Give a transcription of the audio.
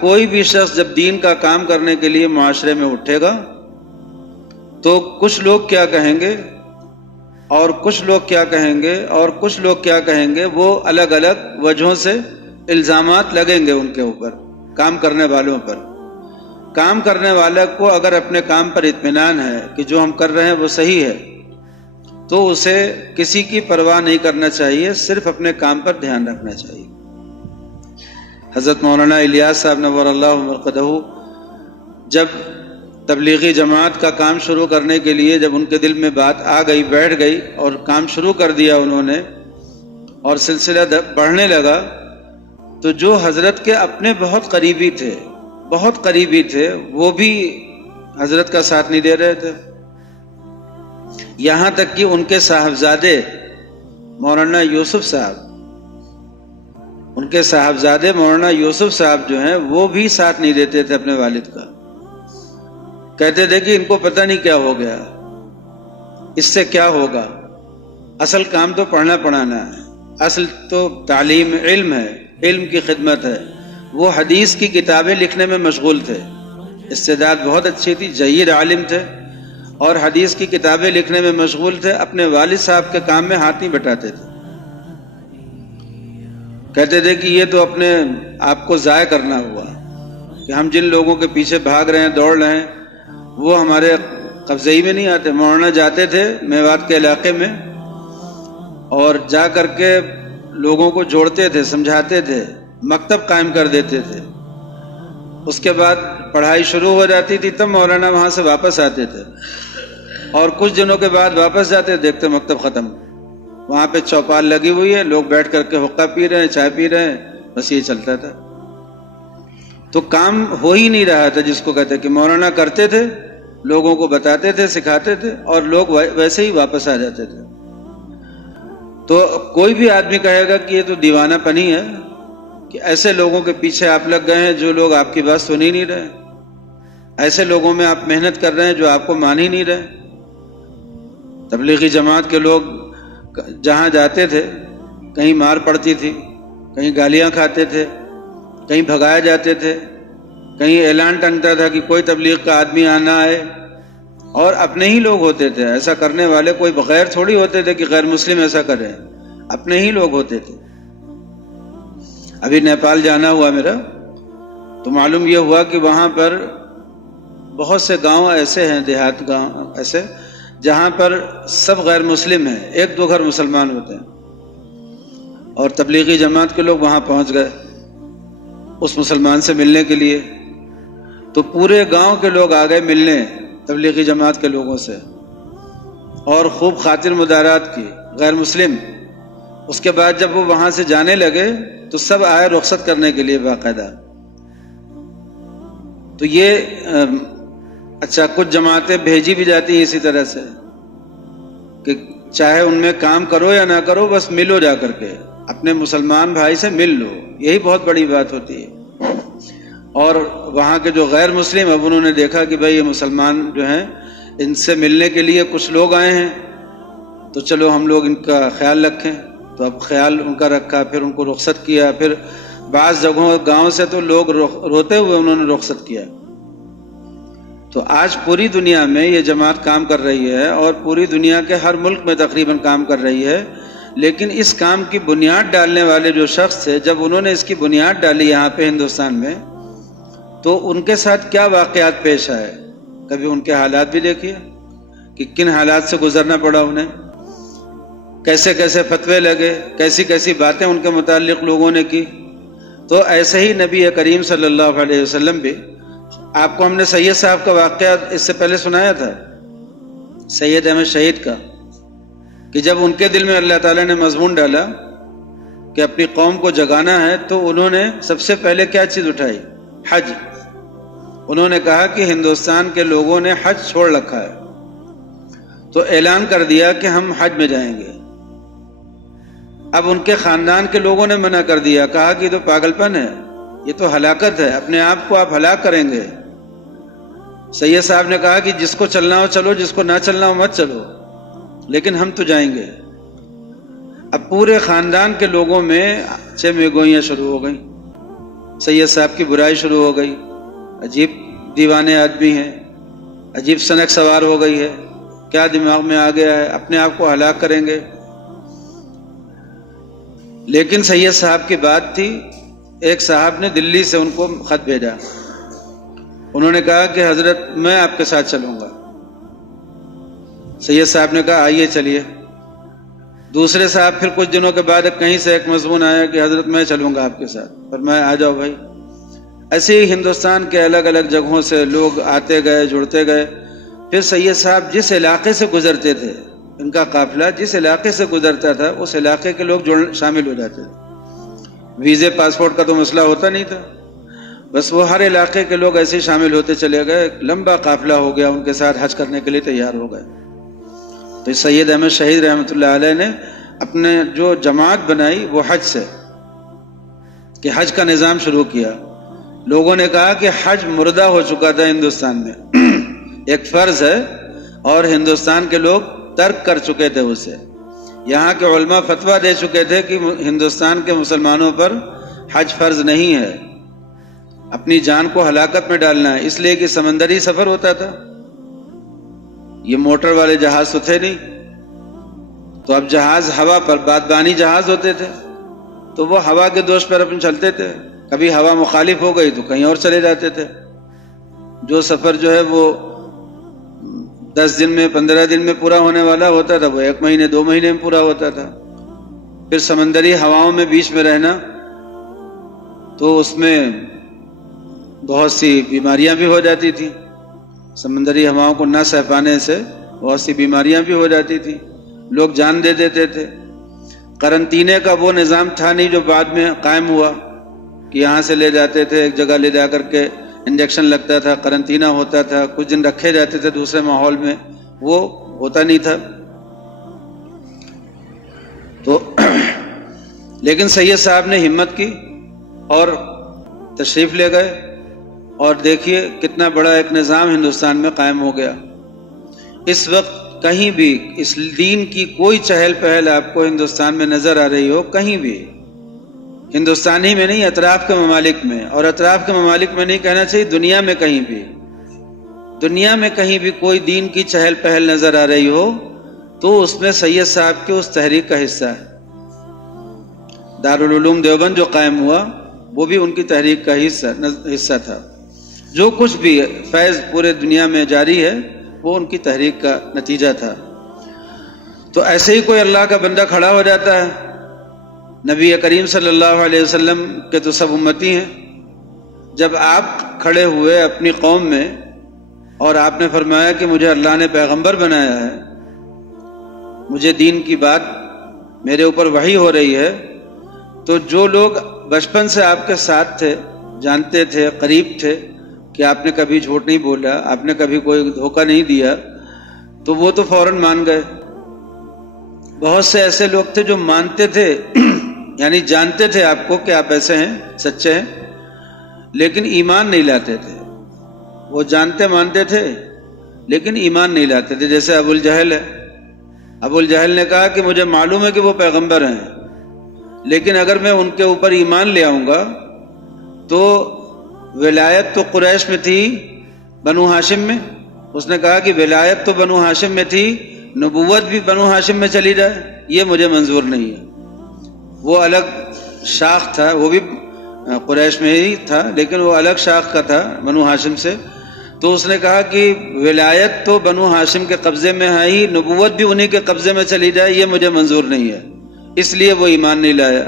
کوئی بھی شخص جب دین کا کام کرنے کے لیے معاشرے میں اٹھے گا تو کچھ لوگ کیا کہیں گے اور کچھ لوگ کیا کہیں گے اور کچھ لوگ کیا کہیں گے، وہ الگ الگ وجہوں سے الزامات لگیں گے ان کے اوپر، کام کرنے والوں پر۔ کام کرنے والے کو اگر اپنے کام پر اطمینان ہے کہ جو ہم کر رہے ہیں وہ صحیح ہے تو اسے کسی کی پرواہ نہیں کرنا چاہیے، صرف اپنے کام پر دھیان رکھنا چاہیے۔ حضرت مولانا الیاس صاحب نور اللہ مرقدہ جب تبلیغی جماعت کا کام شروع کرنے کے لیے جب ان کے دل میں بات آ گئی، بیٹھ گئی اور کام شروع کر دیا انہوں نے اور سلسلہ بڑھنے لگا، تو جو حضرت کے اپنے بہت قریبی تھے وہ بھی حضرت کا ساتھ نہیں دے رہے تھے، یہاں تک کہ ان کے صاحبزادے مولانا یوسف صاحب جو ہیں وہ بھی ساتھ نہیں دیتے تھے اپنے والد کا، کہتے تھے کہ ان کو پتہ نہیں کیا ہو گیا، اس سے کیا ہوگا، اصل کام تو پڑھنا پڑھانا ہے، اصل تو تعلیم علم ہے، علم کی خدمت ہے۔ وہ حدیث کی کتابیں لکھنے میں مشغول تھے، استعداد بہت اچھی تھی، جید عالم تھے اور حدیث کی کتابیں لکھنے میں مشغول تھے، اپنے والد صاحب کے کام میں ہاتھ نہیں بٹاتے تھے، کہتے تھے کہ یہ تو اپنے آپ کو ضائع کرنا ہوا کہ ہم جن لوگوں کے پیچھے بھاگ رہے ہیں، دوڑ رہے ہیں، وہ ہمارے قبضے ہی میں نہیں آتے۔ مولانا جاتے تھے میوات کے علاقے میں اور جا کر کے لوگوں کو جوڑتے تھے، سمجھاتے تھے، مکتب قائم کر دیتے تھے، اس کے بعد پڑھائی شروع ہو جاتی تھی، تب مولانا وہاں سے واپس آتے تھے اور کچھ دنوں کے بعد واپس جاتے، دیکھتے مکتب ختم، وہاں پہ چوپال لگی ہوئی ہے، لوگ بیٹھ کر کے حقہ پی رہے ہیں، چائے پی رہے ہیں، بس یہ چلتا تھا۔ تو کام ہو ہی نہیں رہا تھا، جس کو کہتے کہ مولانا کرتے تھے، لوگوں کو بتاتے تھے، سکھاتے تھے اور لوگ ویسے ہی واپس آ جاتے تھے۔ تو کوئی بھی آدمی کہے گا کہ یہ تو دیوانہ پنی ہے کہ ایسے لوگوں کے پیچھے آپ لگ گئے ہیں جو لوگ آپ کی بات سن ہی نہیں رہے، ایسے لوگوں میں آپ محنت کر رہے ہیں جو آپ کو مان ہی نہیں رہے۔ تبلیغی جماعت کے لوگ جہاں جاتے تھے کہیں مار پڑتی تھی، کہیں گالیاں کھاتے تھے، کہیں بھگائے جاتے تھے، کہیں اعلان ٹنگتا تھا کہ کوئی تبلیغ کا آدمی آنا آئے، اور اپنے ہی لوگ ہوتے تھے ایسا کرنے والے، کوئی بغیر تھوڑی ہوتے تھے کہ غیر مسلم ایسا کرے، اپنے ہی لوگ ہوتے تھے۔ ابھی نیپال جانا ہوا میرا، تو معلوم یہ ہوا کہ وہاں پر بہت سے گاؤں ایسے ہیں، دیہات گاؤں ایسے جہاں پر سب غیر مسلم ہیں، ایک دو گھر مسلمان ہوتے ہیں، اور تبلیغی جماعت کے لوگ وہاں پہنچ گئے اس مسلمان سے ملنے کے لیے، تو پورے گاؤں کے لوگ آ گئے ملنے تبلیغی جماعت کے لوگوں سے اور خوب خاطر مدارات کی، غیر مسلم۔ اس کے بعد جب وہ وہاں سے جانے لگے تو سب آئے رخصت کرنے کے لیے باقاعدہ۔ تو یہ اچھا کچھ جماعتیں بھیجی بھی جاتی ہیں اسی طرح سے کہ چاہے ان میں کام کرو یا نہ کرو، بس ملو، جا کر کے اپنے مسلمان بھائی سے مل لو، یہی بہت بڑی بات ہوتی ہے۔ اور وہاں کے جو غیر مسلم، اب انہوں نے دیکھا کہ بھائی یہ مسلمان جو ہیں ان سے ملنے کے لیے کچھ لوگ آئے ہیں، تو چلو ہم لوگ ان کا خیال رکھیں، تو اب خیال ان کا رکھا، پھر ان کو رخصت کیا، پھر بعض جگہوں گاؤں سے تو لوگ روتے ہوئے انہوں نے رخصت کیا۔ تو آج پوری دنیا میں یہ جماعت کام کر رہی ہے اور پوری دنیا کے ہر ملک میں تقریباً کام کر رہی ہے، لیکن اس کام کی بنیاد ڈالنے والے جو شخص تھے، جب انہوں نے اس کی بنیاد ڈالی یہاں پہ ہندوستان میں، تو ان کے ساتھ کیا واقعات پیش آئے، کبھی ان کے حالات بھی دیکھیے کہ کن حالات سے گزرنا پڑا انہیں، کیسے کیسے فتوے لگے، کیسی کیسی باتیں ان کے متعلق لوگوں نے کی۔ تو ایسے ہی نبی کریم صلی اللہ علیہ وسلم بھی، آپ کو ہم نے سید صاحب کا واقعہ اس سے پہلے سنایا تھا، سید احمد شہید کا، کہ جب ان کے دل میں اللہ تعالیٰ نے مضمون ڈالا کہ اپنی قوم کو جگانا ہے، تو انہوں نے سب سے پہلے کیا چیز اٹھائی؟ حج۔ انہوں نے کہا کہ ہندوستان کے لوگوں نے حج چھوڑ رکھا ہے، تو اعلان کر دیا کہ ہم حج میں جائیں گے۔ اب ان کے خاندان کے لوگوں نے منع کر دیا، کہا کہ یہ تو پاگل پن ہے، یہ تو ہلاکت ہے، اپنے آپ کو آپ ہلاک کریں گے۔ سید صاحب نے کہا کہ جس کو چلنا ہو چلو، جس کو نہ چلنا ہو مت چلو، لیکن ہم تو جائیں گے۔ اب پورے خاندان کے لوگوں میں چہ میں گوئیاں شروع ہو گئیں سید صاحب کی برائی شروع ہو گئی، عجیب دیوانے آدمی ہیں، عجیب سنک سوار ہو گئی ہے، کیا دماغ میں آ گیا ہے، اپنے آپ کو ہلاک کریں گے۔ لیکن سید صاحب کی بات تھی، ایک صاحب نے دلی سے ان کو خط بھیجا، انہوں نے کہا کہ حضرت میں آپ کے ساتھ چلوں گا۔ سید صاحب نے کہا آئیے چلیے۔ دوسرے صاحب پھر کچھ دنوں کے بعد کہیں سے ایک مضمون آیا کہ حضرت میں چلوں گا آپ کے ساتھ، فرمایا آ جاؤ بھائی۔ ایسے ہی ہندوستان کے الگ الگ جگہوں سے لوگ آتے گئے، جڑتے گئے۔ پھر سید صاحب جس علاقے سے گزرتے تھے، ان کا قافلہ جس علاقے سے گزرتا تھا اس علاقے کے لوگ شامل ہو جاتے تھے۔ ویزے پاسپورٹ کا تو مسئلہ ہوتا نہیں تھا، بس وہ ہر علاقے کے لوگ ایسے شامل ہوتے چلے گئے، ایک لمبا قافلہ ہو گیا، ان کے ساتھ حج کرنے کے لیے تیار ہو گئے۔ تو سید احمد شہید رحمۃ اللہ علیہ نے اپنے جو جماعت بنائی وہ حج سے، کہ حج کا نظام شروع کیا۔ لوگوں نے کہا کہ حج مردہ ہو چکا تھا ہندوستان میں، ایک فرض ہے اور ہندوستان کے لوگ ترک کر چکے تھے اسے۔ یہاں کے علماء فتویٰ دے چکے تھے کہ ہندوستان کے مسلمانوں پر حج فرض نہیں ہے، اپنی جان کو ہلاکت میں ڈالنا ہے، اس لیے کہ سمندری سفر ہوتا تھا، یہ موٹر والے جہاز تو تھے نہیں، تو اب جہاز ہوا پر بادبانی جہاز ہوتے تھے، تو وہ ہوا کے دوش پر اپنے چلتے تھے، کبھی ہوا مخالف ہو گئی تو کہیں اور چلے جاتے تھے۔ جو سفر جو ہے وہ 10 دن میں 15 دن میں پورا ہونے والا ہوتا تھا وہ 1 مہینے 2 مہینے میں پورا ہوتا تھا۔ پھر سمندری ہواؤں میں بیچ میں رہنا تو اس میں بہت سی بیماریاں بھی ہو جاتی تھیں، سمندری ہواؤں کو نہ سہ پانے سے بہت سی بیماریاں بھی ہو جاتی تھیں، لوگ جان دے دیتے تھے۔ قرنطینے کا وہ نظام تھا نہیں جو بعد میں قائم ہوا، کہ یہاں سے لے جاتے تھے ایک جگہ لے جا کر کے انجیکشن لگتا تھا، قرنطینہ ہوتا تھا، کچھ دن رکھے جاتے تھے دوسرے ماحول میں، وہ ہوتا نہیں تھا۔ تو لیکن سید صاحب نے ہمت کی اور تشریف لے گئے، اور دیکھیے کتنا بڑا ایک نظام ہندوستان میں قائم ہو گیا۔ اس وقت کہیں بھی اس دین کی کوئی چہل پہل آپ کو ہندوستان میں نظر آ رہی ہو، کہیں بھی، ہندوستان ہی میں نہیں، اطراف کے ممالک میں، اور اطراف کے ممالک میں نہیں کہنا چاہیے، دنیا میں کہیں بھی، دنیا میں کہیں بھی کوئی دین کی چہل پہل نظر آ رہی ہو تو اس میں سید صاحب کے اس تحریک کا حصہ ہے۔ دارالعلوم دیوبند جو قائم ہوا وہ بھی ان کی تحریک کا حصہ تھا۔ جو کچھ بھی فیض پورے دنیا میں جاری ہے وہ ان کی تحریک کا نتیجہ تھا۔ تو ایسے ہی کوئی اللہ کا بندہ کھڑا ہو جاتا ہے، نبی کریم صلی اللہ علیہ وسلم کے تو سب امتی ہیں، جب آپ کھڑے ہوئے اپنی قوم میں اور آپ نے فرمایا کہ مجھے اللہ نے پیغمبر بنایا ہے، مجھے دین کی بات میرے اوپر وحی ہو رہی ہے، تو جو لوگ بچپن سے آپ کے ساتھ تھے، جانتے تھے، قریب تھے کہ آپ نے کبھی جھوٹ نہیں بولا، آپ نے کبھی کوئی دھوکہ نہیں دیا، تو وہ تو فوراً مان گئے۔ بہت سے ایسے لوگ تھے جو مانتے تھے، یعنی جانتے تھے آپ کو کہ آپ ایسے ہیں، سچے ہیں، لیکن ایمان نہیں لاتے تھے۔ وہ جانتے مانتے تھے لیکن ایمان نہیں لاتے تھے، جیسے ابو الجہل ہے۔ ابو الجہل نے کہا کہ مجھے معلوم ہے کہ وہ پیغمبر ہیں، لیکن اگر میں ان کے اوپر ایمان لے آؤں گا تو ولایت تو قریش میں تھی، بنو ہاشم میں، اس نے کہا کہ ولایت تو بنو ہاشم میں تھی، نبوت بھی بنو ہاشم میں چلی جائے، یہ مجھے منظور نہیں ہے۔ وہ الگ شاخ تھا، وہ بھی قریش میں ہی تھا لیکن وہ الگ شاخ کا تھا بنو ہاشم سے، تو اس نے کہا کہ ولایت تو بنو ہاشم کے قبضے میں ہے ہی، نبوت بھی انہی کے قبضے میں چلی جائے، یہ مجھے منظور نہیں ہے، اس لیے وہ ایمان نہیں لایا۔